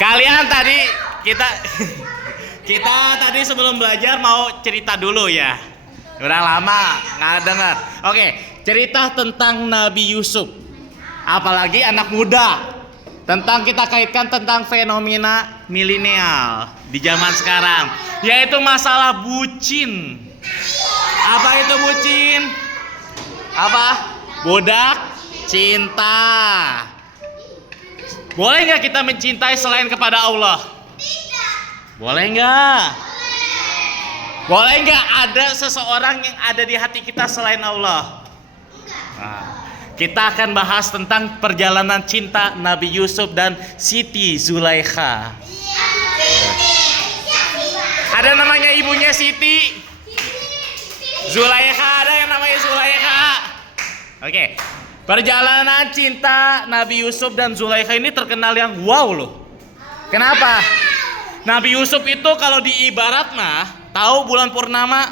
Kalian tadi kita kita tadi sebelum belajar mau cerita dulu ya. Udah lama nggak dengar. Oke, cerita tentang Nabi Yusuf. Apalagi anak muda. Tentang kita kaitkan tentang fenomena milenial di zaman sekarang, yaitu masalah bucin. Apa itu bucin? Apa? Budak cinta. Boleh nggak kita mencintai selain kepada Allah? Boleh nggak? Boleh nggak ada seseorang yang ada di hati kita selain Allah? Nah, kita akan bahas tentang perjalanan cinta Nabi Yusuf dan Siti Zulaikha. Ada namanya ibunya Siti Zulaikha, ada yang namanya Zulaikha. Oke. Perjalanan cinta Nabi Yusuf dan Zulaikha ini terkenal yang wow loh. Kenapa? Nabi Yusuf itu kalau diibarat mah, tahu bulan purnama?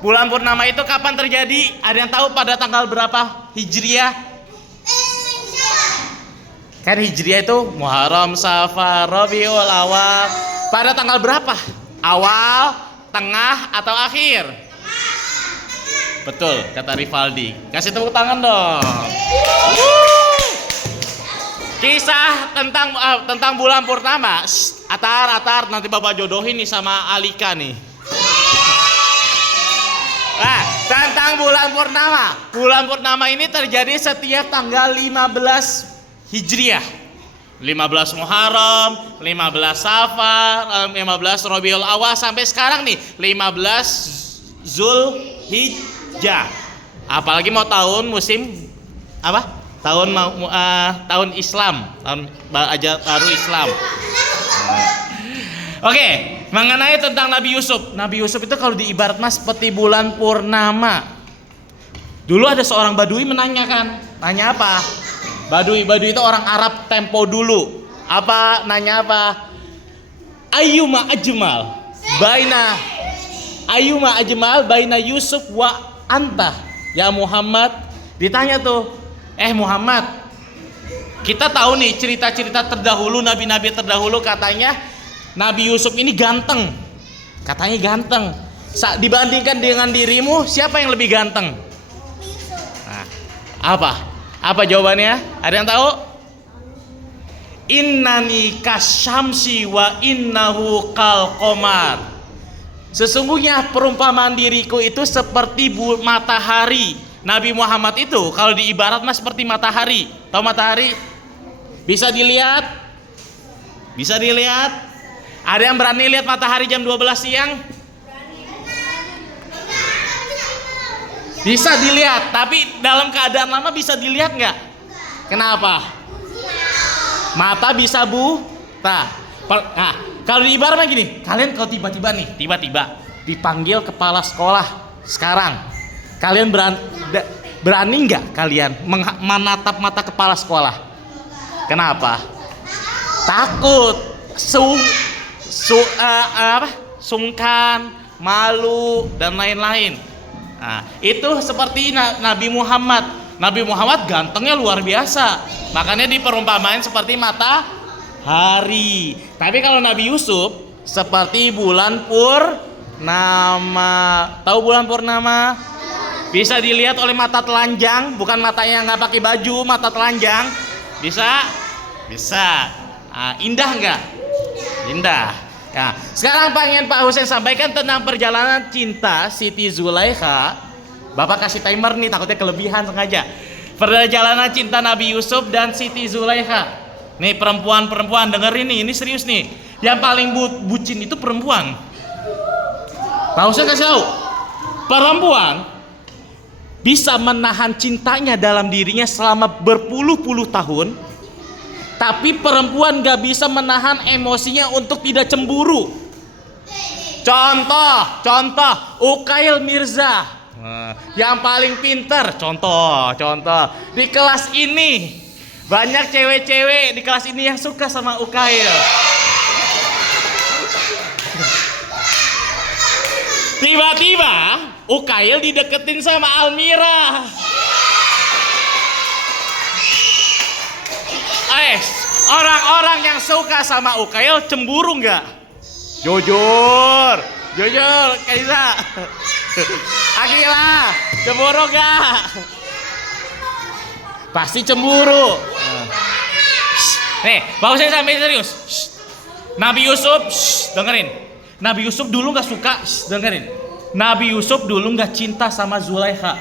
Bulan purnama itu kapan terjadi? Ada yang tahu pada tanggal berapa Hijriah? Kan Hijriah itu Muharram, Safar, Rabiul Awal. Pada tanggal berapa? Awal, tengah, atau akhir? Betul, kata Rivaldi. Kasih tepuk tangan dong. Kisah tentang bulan purnama. Atar, nanti Bapak jodohin nih sama Alika nih. Nah, tentang bulan purnama. Bulan purnama ini terjadi setiap tanggal 15 Hijriah. 15 Muharram, 15 Safar, 15 Rabiul Awal sampai sekarang nih 15 Zulhijjah. Apalagi mau tahun musim apa? Tahun Islam, tahun baru Islam. Oke, mengenai tentang Nabi Yusuf. Nabi Yusuf itu kalau diibarat mas seperti bulan purnama. Dulu ada seorang badui menanyakan, nanya apa? Badui itu orang Arab tempo dulu. Apa? Nanya apa? Ayyuma ajmal baina Yusuf wa anta ya Muhammad. Ditanya tuh, Muhammad, kita tahu nih cerita-cerita terdahulu, nabi-nabi terdahulu katanya Nabi Yusuf ini ganteng. Katanya ganteng. Dibandingkan dengan dirimu, siapa yang lebih ganteng? Nah, apa jawabannya? Ada yang tahu? Innani kasyamsi wa innahu kal qamar. Sesungguhnya perumpamaan diriku itu seperti matahari. Nabi Muhammad itu kalau diibarat mas seperti matahari. Tahu matahari? Bisa dilihat? Bisa dilihat? Ada yang berani lihat matahari jam 12 siang? Bisa dilihat, tapi dalam keadaan lama bisa dilihat nggak? Kenapa? Mata bisa buta. Nah, kalau diibaratkan gini, kalian kalau tiba-tiba dipanggil kepala sekolah sekarang, kalian berani nggak kalian menatap mata kepala sekolah? Kenapa? Takut, sungkan, malu dan lain-lain. Nah, itu seperti Nabi Muhammad. Nabi Muhammad gantengnya luar biasa, makanya diperumpamain seperti matahari. Tapi kalau Nabi Yusuf seperti bulan purnama. Tahu bulan purnama? Bisa dilihat oleh mata telanjang, bukan mata yang nggak pakai baju, mata telanjang. Bisa? Bisa. Nah, indah nggak? Indah. Nah, sekarang pengen Pak Husain sampaikan tentang perjalanan cinta Siti Zulaikha. Bapak kasih timer nih, takutnya kelebihan sengaja. Perjalanan cinta Nabi Yusuf dan Siti Zulaikha. Nih perempuan dengerin nih, ini serius nih. Yang paling bucin itu perempuan. Pak Husain kasih tahu, perempuan bisa menahan cintanya dalam dirinya selama berpuluh-puluh tahun. Tapi perempuan gak bisa menahan emosinya untuk tidak cemburu. Contoh Ukail Mirza. Yang paling pinter, contoh di kelas ini banyak cewek-cewek di kelas ini yang suka sama Ukail. Tiba-tiba Ukail dideketin sama Almira. Orang-orang yang suka sama Ukail cemburu nggak? Jujur, jujur, Kaiza. Akila, cemburu nggak? Pasti cemburu. Nih, bagusnya sampai serius. Nabi Yusuf, dengerin. Nabi Yusuf dulu nggak suka, dengerin. Nabi Yusuf dulu nggak cinta sama Zulaikha.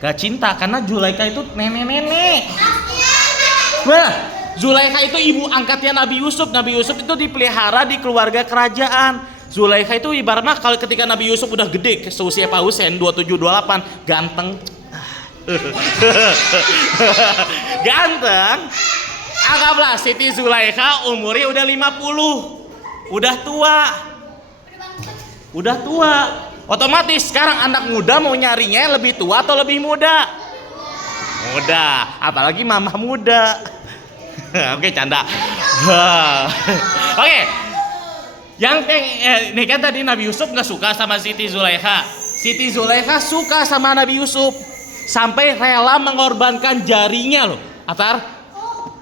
Gak cinta karena Zulaikha itu nenek-nenek. Nah, Zulaikha itu ibu angkatnya Nabi Yusuf. Nabi Yusuf itu dipelihara di keluarga kerajaan. Zulaikha itu ibaratnya kalau ketika Nabi Yusuf udah gede, seusia Pak Husain 27-28, ganteng. Ganteng. Anggaplah Siti Zulaikha umurnya udah 50. Udah tua. Udah tua. Otomatis sekarang anak muda mau nyarinya lebih tua atau lebih muda? Muda, apalagi mama muda. Oke, canda. Oke. Ini kan tadi Nabi Yusuf nggak suka sama Siti Zulaikha. Siti Zulaikha suka sama Nabi Yusuf sampai rela mengorbankan jarinya loh. Atar,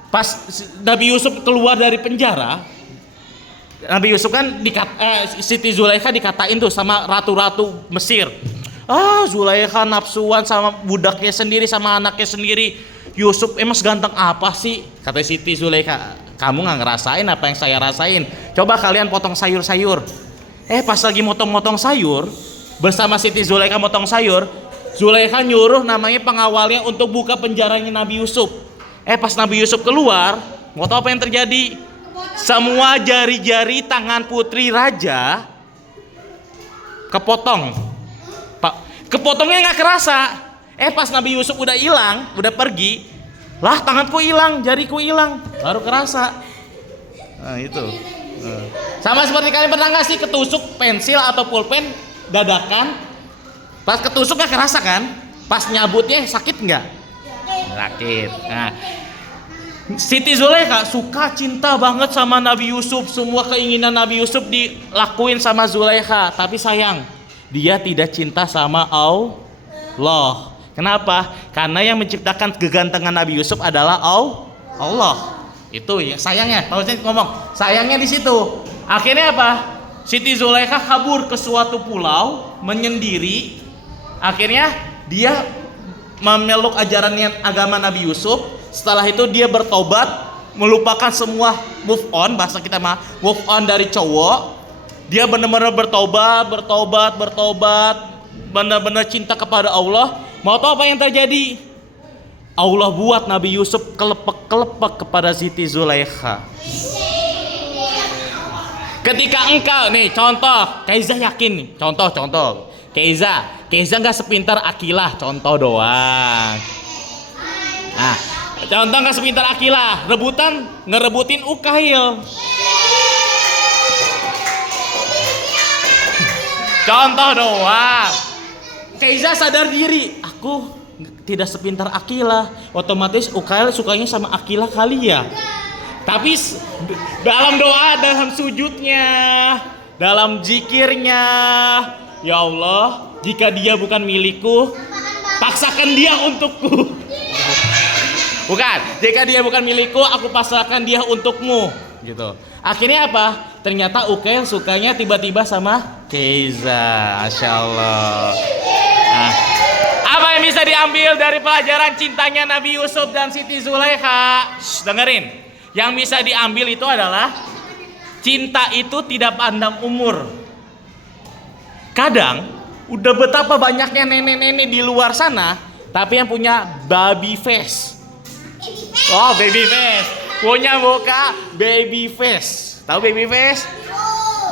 pas Nabi Yusuf keluar dari penjara, Nabi Yusuf kan Siti Zulaikha dikatain tuh sama ratu-ratu Mesir. Zulaikha nafsuan sama budaknya sendiri, sama anaknya sendiri. Yusuf emang seganteng apa sih? Kata Siti Zulaikha, kamu nggak ngerasain apa yang saya rasain. Coba kalian potong sayur-sayur. Pas lagi motong-motong sayur, bersama Siti Zulaikha motong sayur, Zulaikha nyuruh namanya pengawalnya untuk buka penjaranya Nabi Yusuf. Pas Nabi Yusuf keluar, mau tahu apa yang terjadi? Semua jari-jari tangan putri raja kepotong. Kepotongnya nggak kerasa. Pas Nabi Yusuf udah hilang, udah pergi, lah tanganku hilang, jariku hilang, baru kerasa. Nah itu. Sama seperti kalian pernah nggak sih ketusuk pensil atau pulpen dadakan? Pas ketusuk nggak kerasa kan? Pas nyabutnya sakit nggak? Sakit. Nah, Siti Zulaikha suka cinta banget sama Nabi Yusuf. Semua keinginan Nabi Yusuf dilakuin sama Zulaikha. Tapi sayang, dia tidak cinta sama Allah. Kenapa? Karena yang menciptakan kegantengan Nabi Yusuf adalah Allah. Itu ya sayangnya. Kalau saya ngomong, sayangnya di situ. Akhirnya apa? Siti Zulaikha kabur ke suatu pulau menyendiri. Akhirnya dia memeluk ajaran agama Nabi Yusuf. Setelah itu dia bertobat, melupakan semua, move on, bahasa kita mah move on dari cowok. Dia benar-benar bertobat, benar-benar cinta kepada Allah. Mau tahu apa yang terjadi? Allah buat Nabi Yusuf kelepek-kelepek kepada Siti Zulaikha. Ketika engkau nih, contoh, Kaiza yakin nih, contoh, Kaiza nggak sepintar Akilah, contoh doang. Nah, contoh nggak sepintar Akilah, ngerebutin Ukail. Contoh doang. Kaiza sadar diri, aku tidak sepintar Akilah, otomatis Ukail sukanya sama Akilah kali ya. Tapi dalam doa, dalam sujudnya, dalam zikirnya, ya Allah, jika dia bukan milikku, paksakan dia untukku. Bukan, jika dia bukan milikku, aku pasrahkan dia untukmu. Gitu. Akhirnya apa? Ternyata Ukail sukanya tiba-tiba sama Kaiza. Masya Allah. Nah, apa yang bisa diambil dari pelajaran cintanya Nabi Yusuf dan Siti Zulaikha? Dengerin. Yang bisa diambil itu adalah cinta itu tidak pandang umur. Kadang udah betapa banyaknya nenek-nenek di luar sana, tapi yang punya baby face. Oh, baby face. Punya muka baby face. Tahu baby face?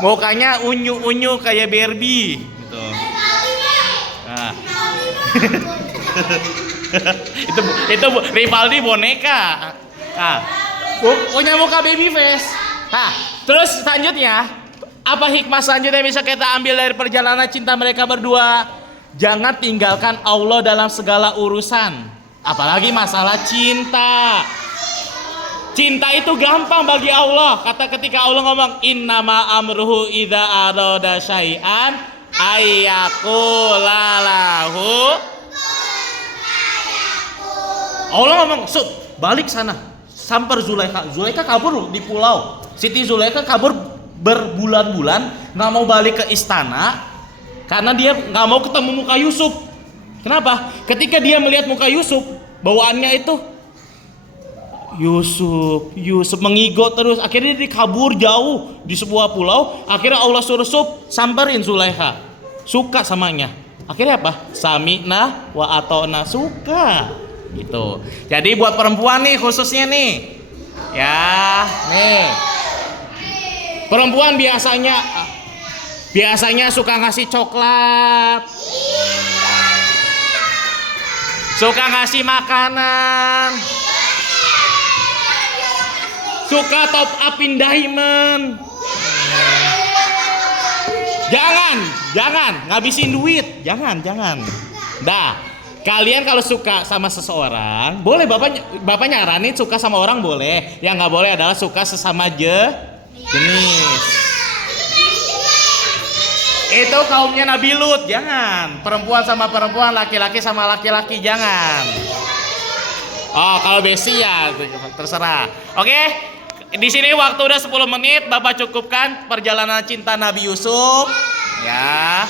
Mukanya unyu-unyu kayak Barbie gitu. Nah. itu Rivaldi boneka. Nah, punya muka baby face. Nah, terus selanjutnya, apa hikmah selanjutnya yang bisa kita ambil dari perjalanan cinta mereka berdua? Jangan tinggalkan Allah dalam segala urusan, apalagi masalah cinta. Cinta itu gampang bagi Allah. Ketika Allah ngomong innama amruhu idza arada syai'an ayyaqula lahu. Allah ngomong, balik sana. samper Zulaikha. Zulaikha kabur di pulau. Siti Zulaikha kabur berbulan-bulan, nggak mau balik ke istana karena dia nggak mau ketemu muka Yusuf. Kenapa? Ketika dia melihat muka Yusuf, bawaannya itu Yusuf mengigo terus. Akhirnya dia kabur jauh di sebuah pulau. Akhirnya Allah suruh samperin Zulaikha, suka samanya. Akhirnya apa? Sami'na wa ata'na, suka gitu. Jadi buat perempuan nih khususnya nih, ya nih, perempuan biasanya suka ngasih coklat, suka ngasih makanan, suka top upin diamond. Jangan ngabisin duit, jangan. Dah, kalian kalau suka sama seseorang, boleh bapak nyaranin suka sama orang boleh. Yang nggak boleh adalah suka sesama jenis. Itu kaumnya Nabi Lut, jangan. Perempuan sama perempuan, laki-laki sama laki-laki, jangan. Oh, kalau besi ya terserah. Oke, di sini waktu udah 10 menit, Bapak cukupkan perjalanan cinta Nabi Yusuf. Ya.